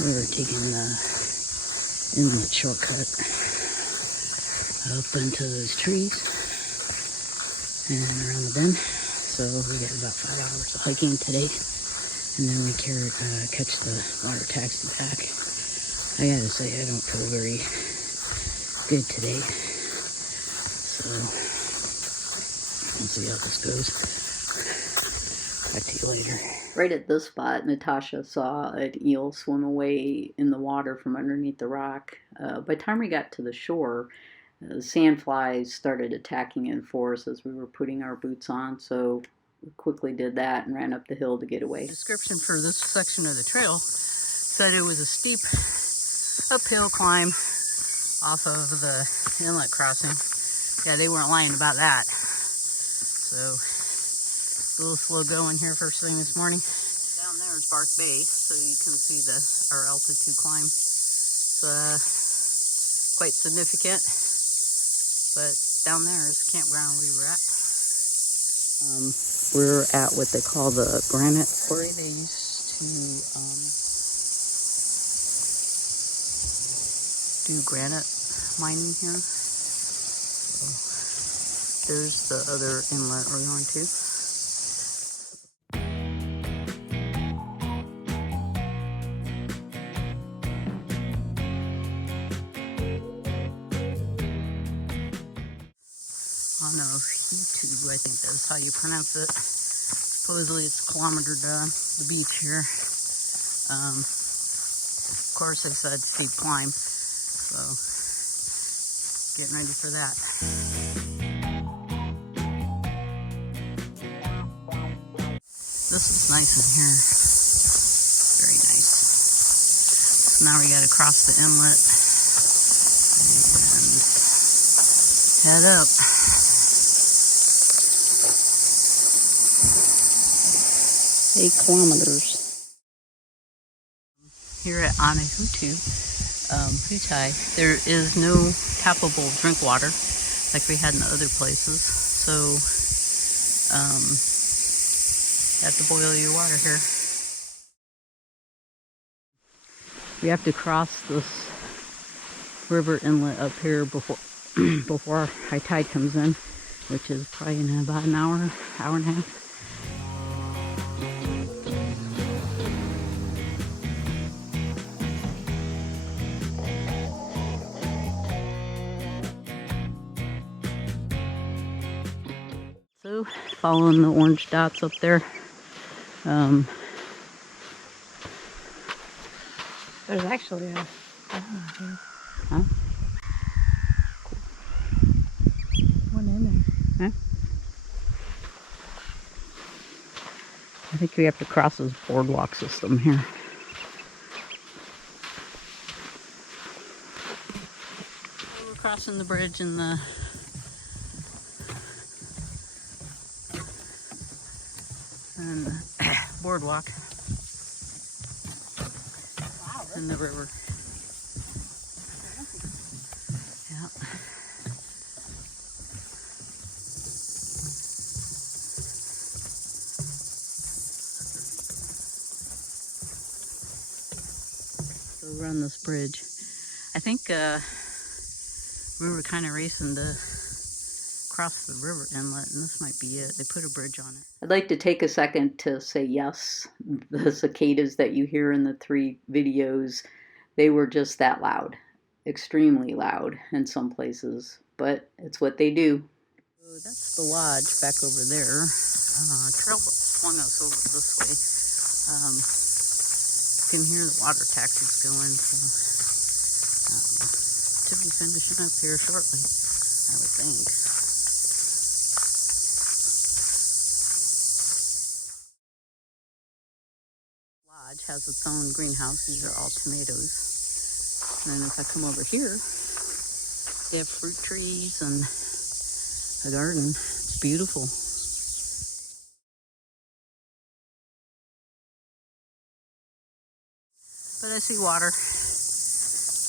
We were taking the inlet shortcut up into those trees and around the bend. So we got about 5 hours of hiking today, and then we catch the water taxi back. I gotta say, I don't feel very good today, so we'll see how this goes. Talk to you later. Right at this spot, Natasha saw an eel swim away in the water from underneath the rock. By the time we got to the shore, sandflies started attacking in force as we were putting our boots on, so we quickly did that and ran up the hill to get away. The description for this section of the trail said it was a steep uphill climb off of the inlet crossing. Yeah, they weren't lying about that. So a little slow going here first thing this morning. Down there is Bark Bay, so you can see our altitude climb. It's quite significant, but down there is the campground we were at. We're at what they call the granite quarry. They used to do granite mining here. So there's the other inlet we're going to. On YouTube, I think that's how you pronounce it. Supposedly it's a kilometer to the beach here. Of course, they said steep climb, so getting ready for that. This is nice in here. Very nice. So now we got to cross the inlet and head up. 8 kilometers. Here at Anahutu, Hutai, there is no tappable drink water like we had in the other places. So, you have to boil your water here. We have to cross this river inlet up here before high tide comes in, which is probably in about an hour and a half. So, following the orange dots up there. There's actually a... Huh? One in there. Huh? I think we have to cross this boardwalk system here. We're crossing the bridge and the boardwalk in the river. Yeah. So we're on this bridge. I think we were kind of racing to cross the river inlet, and this might be it. They put a bridge on it. I'd like to take a second to say yes, the cicadas that you hear in the 3 videos, they were just that loud, extremely loud in some places, but it's what they do. So that's the lodge back over there. Trail swung us over this way. You can hear the water taxis going, so should be finishing up here shortly, I would think. Lodge has its own greenhouse. These are all tomatoes. And then if I come over here, they have fruit trees and a garden. It's beautiful. But I see water.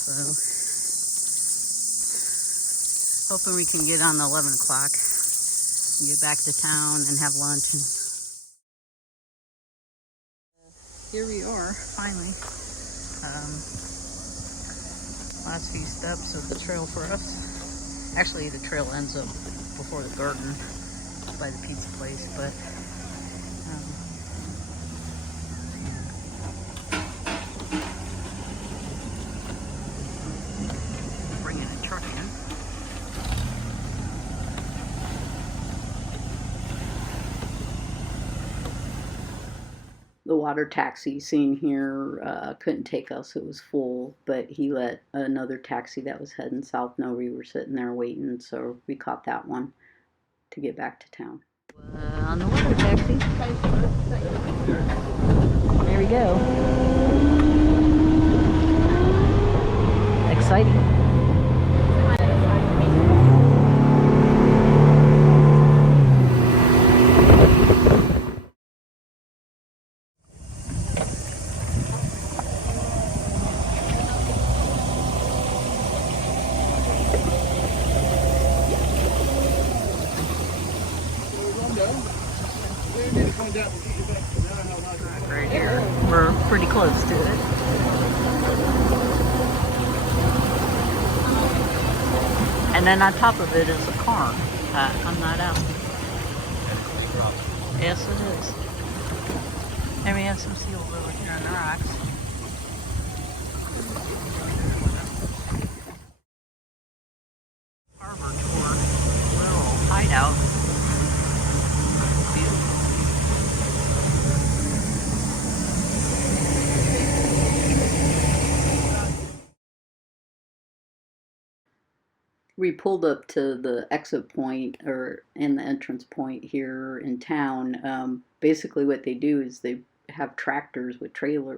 So, hoping we can get on the 11 o'clock and get back to town and have lunch. Here we are, finally. Last few steps of the trail for us. Actually, the trail ends up before the garden by the pizza place, but bringing a truck in. The water taxi seen here couldn't take us, it was full, but he let another taxi that was heading south know we were sitting there waiting, so we caught that one to get back to town. On the water taxi. There we go. Exciting. Right here. We're pretty close to it. And then on top of it is a car. I'm not asking. Yes, it is. And we have some seals over here on the rocks. Harbor tour. Little hideout. Beautiful. We pulled up to the exit point and the entrance point here in town. Basically what they do is they have tractors with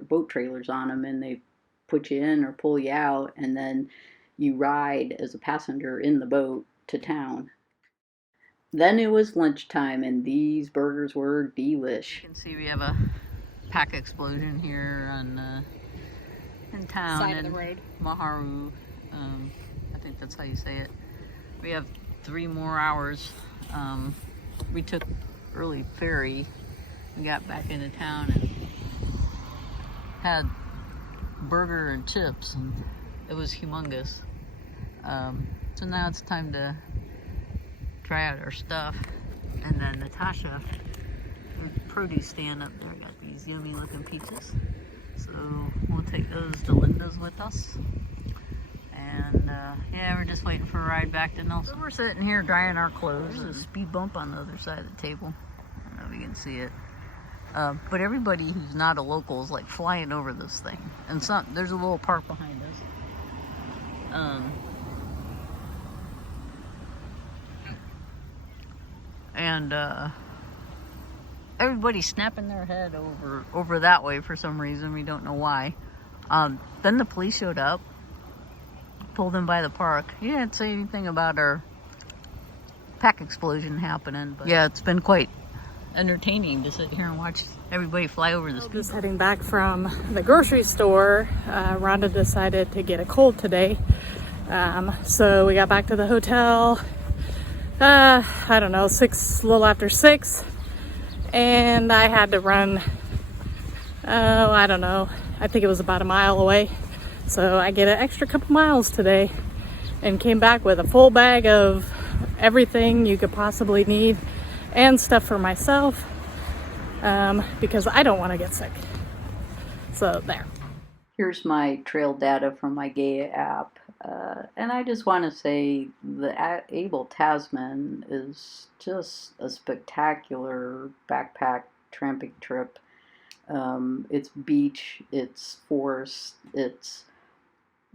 boat trailers on them, and they put you in or pull you out, and then you ride as a passenger in the boat to town. Then it was lunchtime, and these burgers were delish. You can see we have a pack explosion here in town. Side of the road. Marahau. I think that's how you say it. We have 3 more hours. We took early ferry. We got back into town and had burger and chips, and it was humongous. So now it's time to try out our stuff. And then Natasha, the produce stand up there, got these yummy looking peaches. So we'll take those to Linda's with us. And yeah, we're just waiting for a ride back to Nelson. So we're sitting here drying our clothes. There's a speed bump on the other side of the table. I don't know if you can see it. But everybody who's not a local is like flying over this thing. And there's a little park behind us. Everybody's snapping their head over that way for some reason. We don't know why. Then the police showed up. Pulled him by the park. He didn't say anything about our pack explosion happening, but yeah, it's been quite entertaining to sit here and watch everybody fly over this. Just heading back from the grocery store. Rhonda decided to get a cold today, so we got back to the hotel. I don't know, a little after 6, and I had to run. I don't know. I think it was about a mile away. So I get an extra couple miles today and came back with a full bag of everything you could possibly need and stuff for myself because I don't want to get sick. So there. Here's my trail data from my Gaia app. And I just want to say the Abel Tasman is just a spectacular backpack tramping trip. It's beach, it's forest, it's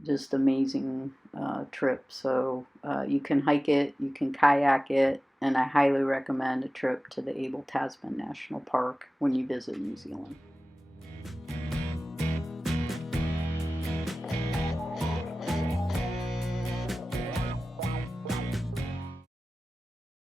just amazing trip. So you can hike it, you can kayak it, and I highly recommend a trip to the Abel Tasman National Park when you visit New Zealand.